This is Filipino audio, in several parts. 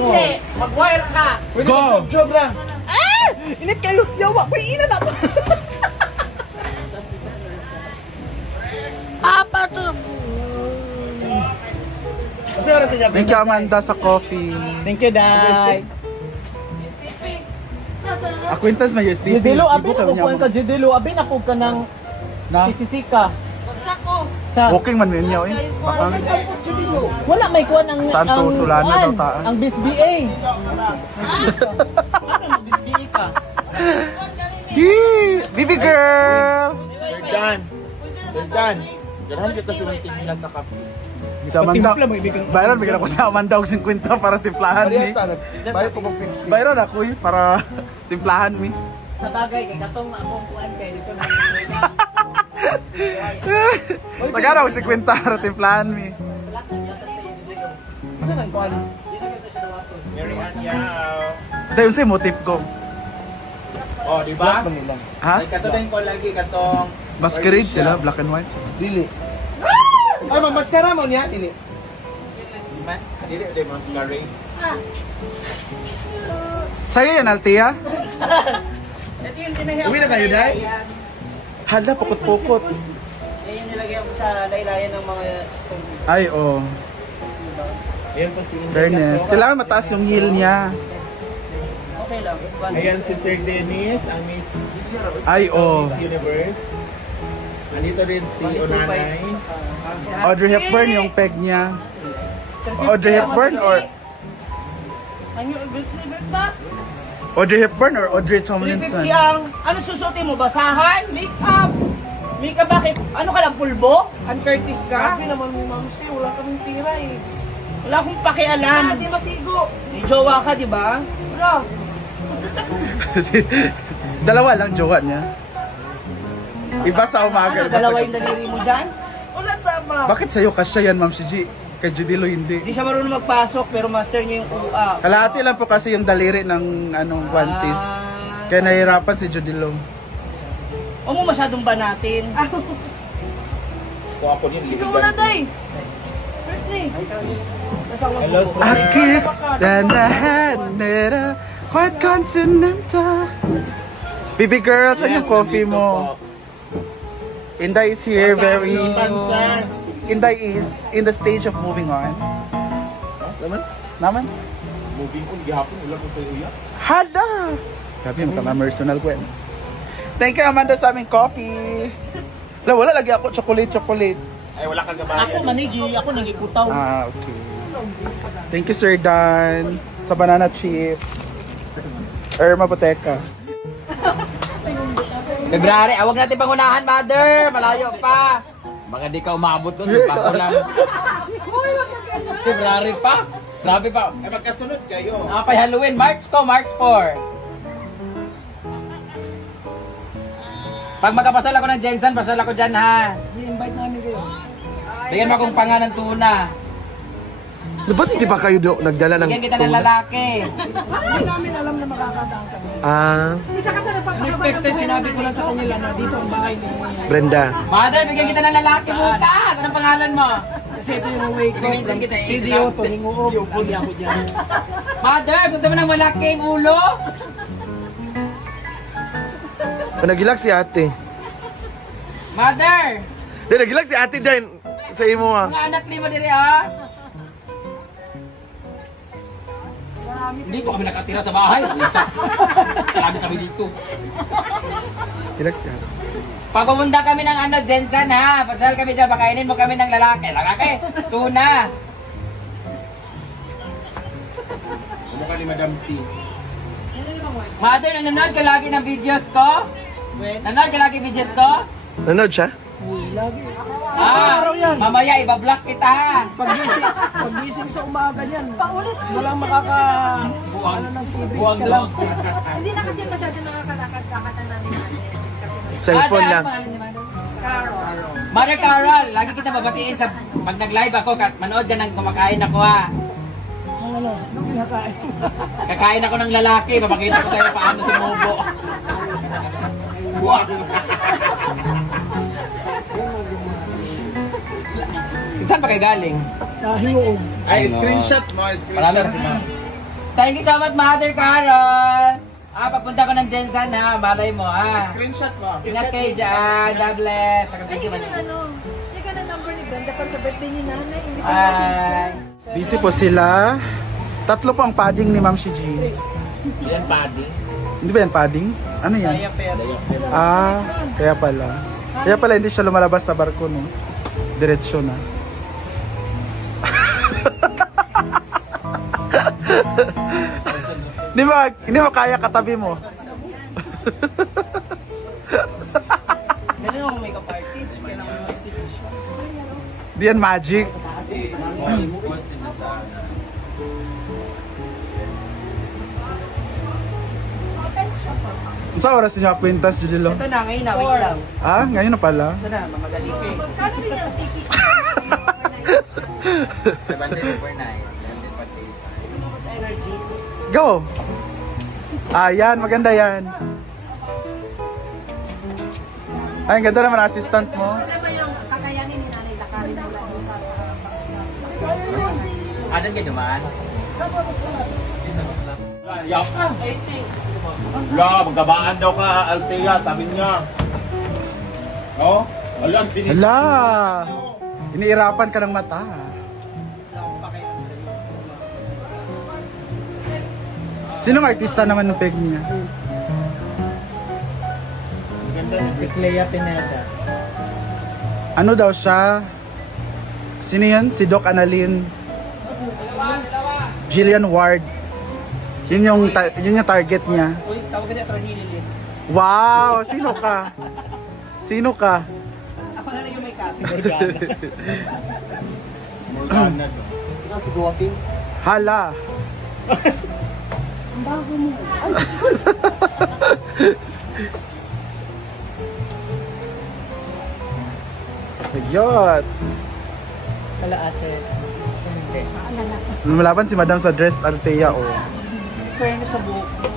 Hindi, mag-wire ka. Go! Job lang. Ah! Init kayo. Yawa, may ina na. Apa to? Thank you, Amanda, sa coffee. Thank you, Dai. Acquaintance na USDT. Jidilo, abi na kukuhan ka, Jidilo. Abi na ka ng sisika. Pagsako. Walking man ninyo eh. Baka Wala may kuhan ang Santo Solano daw taas. ang BSBA. BSBA ka. Yee! Baby girl! They're done. They're done. Ganahan kita sa mga tiglas sa kape. Sa Amanda. Bayron, bigyan ako sa Amanda og 50 para timplahan mi. Bayron ako eh, para timplahan mi. Sa bagay, kay katong akong kuhan kay dito na. Tagara og 50 para timplahan mi. Salak na yata sa Jidilo. Isa nang kuhan. Dito kita siya dawaton. Mary Ann Yao. Ito yung sa motif ko. Oh, di ba? Ha? Ay, katong ko lagi katong Masquerade sila, black and white. Dili. Ay, mamaskara mo niya, dili. Dili, di masquerade. Sa'yo yan, Althea? Ito yung tinahiya. Uwi na kayo, Day? Hala, pukot-pukot. Yan yung nilagyan ko sa laylayan ng mga stone. Ay, oh. Ayan po si Fairness. Kailangan mataas yung heel niya. Okay lang. Ayan si Sir Dennis, ang Miss Ay, oh. Miss Universe. Andito rin si Onanay. Audrey Hepburn yung peg niya. Audrey Hepburn or... Ano, ibig ba? Audrey Hepburn or Audrey Tomlinson? 350 ang... Ano susutin mo? Basahan? Make up! Mika, bakit? Ano ka lang, pulbo? Ann Curtis ka? Grabe naman mo, Mamsi. Wala kaming tira eh. Wala akong pakialam. Hindi masigo. May jowa ka, di ba? Wala. Dalawa lang jowa niya. Iba sa umaga. Ano, dalawa yung daliri mo dyan? Wala sama. Bakit sa'yo kasya yan, Ma'am si G? Kay Judilo hindi. Hindi siya marunong magpasok, pero master niya yung UA. Kalahati lang po kasi yung daliri ng anong one piece. Kaya nahihirapan si Judilo. O mo masyadong banatin. Kung ako yun, Ikaw mo na, Day. Birthday. Hello, sir. A kiss that I had never quite continental. Baby girl, saan yung coffee mo? Inday is here, very... Sponsor. Inday is in the stage of moving on. Naman? Naman? Moving on, gihapon, wala ko kayo yan. Hala! Sabi mo ka personal Gwen. Thank you, Amanda, sa aming coffee. Wala lagi ako chocolate. Ay, wala kang gabayan. Ako manigi, ako nangiputaw. Ah, okay. Thank you, Sir Dan, sa banana chips. Irma Boteca. February, awag natin pangunahan, mother. Malayo pa. Baka di ka umabot doon sa pako lang. February pa. Grabe pa. Ay, magkasunod kayo. Nakapay Halloween. March 4. Pag magkapasal ako ng Jensen, pasal ako dyan ha. I-invite namin kayo. Bigyan mo akong panga ng tuna. Ba't hindi pa kayo nagdala ng Bigyan kita ng lalaki. Hindi namin alam na makakadaan kami. Unexpected, sinabi ko lang sa kanila na dito ang bahay ni Brenda? Mother, bigyan kita ng lalaki bukas. Anong pangalan mo? Kasi ito yung way ko. Minsan kita Si Dio, tulinguog. Hindi ako dyan. Mother, gusto mo ng malaking ulo? Nagilag si ate. Mother, Nagilag si ate dyan sa imo ah. mga anak ni mo diri ha. Dito kami nakatira sa bahay. Isa. Marami kami dito. Nagilag si ate. Pag pumunta kami ng Jensen ha, pagsal kami dyan, pakainin mo kami ng lalaki. Lalaki, tuna. Kumukha ni Madam P. Mother, nanonood ka lagi ng videos ko? Nanonood ka lagi videos ko? Nanood siya? Mamaya ibablock kita ha. Paggising sa umaga niyan, walang ano ng TV siya lang. Hindi na kasi masyado nakakalakat-lakat na namin. Cellphone lang. Mother Carol, lagi kita babatiin sa pag nag-live ako, manood ka ng kumakain ako ha. Ano, kinakain. Kakain ako ng lalaki, papakita ko sa'yo paano sumubo. Wow. Saan pa kayo galing? Sa Hiwoog. Ay, screenshot mo, Marami screenshot kasi mo. Thank you so much, Mother Carol. Pagpunta ko ng Jensen ha, malay mo ha. Screenshot mo. Ingat kayo dyan. God bless. Ay, ka ng ano. Ay, ka ng number ni Brenda para sa birthday ni nanay. Hindi ko Bye. Busy po sila. 3 po ang padding ni Ma'am Shiji. Yan, padding. Hindi ba yan padding? Ano yan? Kaya pala. Kaya pala hindi siya lumalabas sa barko, no? Diretsyo na. Hindi mo kaya katabi mo. Ganun yung makeup artist, kailangan mo exhibition. Di yan magic. Sa oras niyo akwintas, Judilo? Ito na, ngayon na, wait lang. Ngayon na pala. Ito na, mamagaling ka eh. Magkano rin ang ticket? 700 per night. Gusto mo sa energy? Go! Yan, maganda yan. Ay, ang ganda naman ang assistant mo. Ano ba yung kakayanin ni nanay lakarin mula doon sa Adan kayo naman? Yak. La, magkabaan daw ka, Althea, sabi niya. Oh? Alam, pinili. Hala! Iniirapan ka ng mata. Sinong artista naman ng peg niya? Si Clea Pineda. Ano daw siya? Sino yun? Si Doc Annalyn. Jillian Ward. Yun yung target niya. Uy, tawag ka na Atty. Lilith. Wow! Sino ka? Sino ka? Ako na lang yung may kasi. Morgana. Morgana. Si Guwaping. Hala! Ayot! Kala ate. Hindi. Lumalaban si Madam sa dress Althea, oh. Pwede sa buhok mo.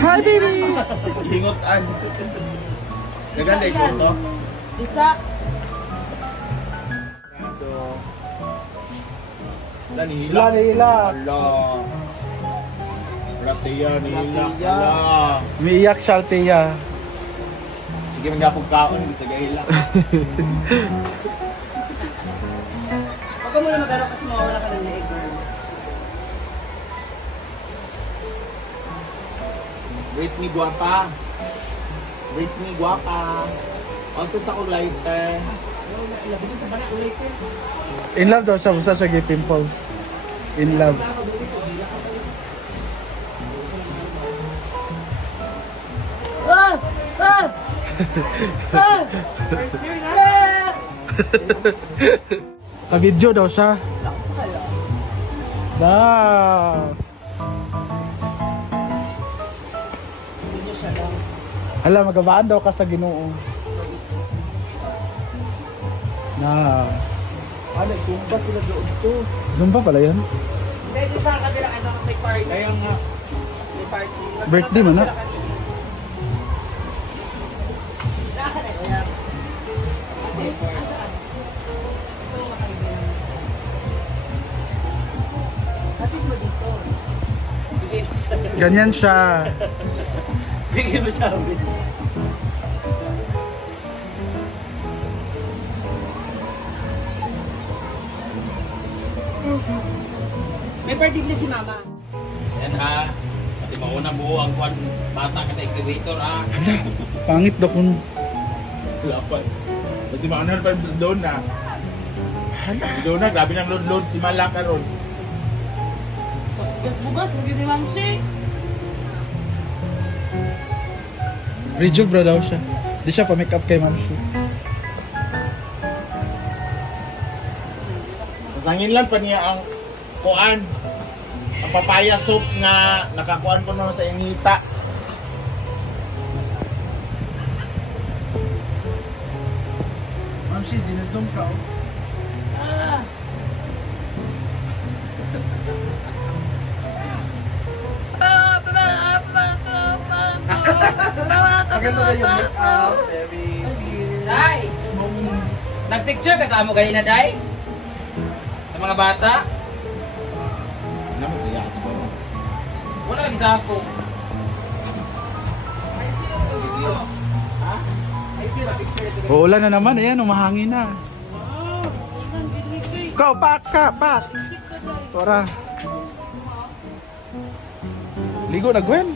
Hi, baby! Hingotan. Naganda ikaw to? Isa. Wala, nihila. Hila. Wala. Wala, Tia, nihila. Wala. Umiiyak siya, Althea. Sige, magkapong kaon. Bisa gahila. Huwag ka muna mag-arap kasi mawawala ka ng leeg. Rate me guwapa. Rate me guwapa. Also sa ko lighter. In love daw siya, basta siya gay pimples. In love. Ka-video daw siya. Wow! Hala, magabaan daw ka sa Ginoo. Na. Ano, sumba sila doon to. Zumba pala yun? Pwede sa kabila, ano, may party. Kaya nga. May party. Birthday mo na? Hatid mo dito. Bigay mo sa amin. Ganyan siya. Bigay mo sa amin. May birthday si Mama. Yan ha. Kasi mauna buo ang kwan. Bata ka sa incubator ha. Pangit daw kung... Lapan. Kasi maanal pa yung doon na. Si doon na, grabe ng load-load si Malaka ron. Bugas, magiging mamsi. Rejuve bro daw siya. Di siya pa-make up kay Ma'am Shu. Masangin lang pa niya ang kuan. Ang papaya soup nga nakakuan ko naman sa ingita. Ma'am Shu, zinazong ka. Maganda na yung make up. Day! Nag-picture ka sa amo kanina, Day? Sa mga bata? Naman sa ako. Uulan na naman, ayan, umahangin na. Go, pack ka, pack. Tora. Ligo na, Gwen.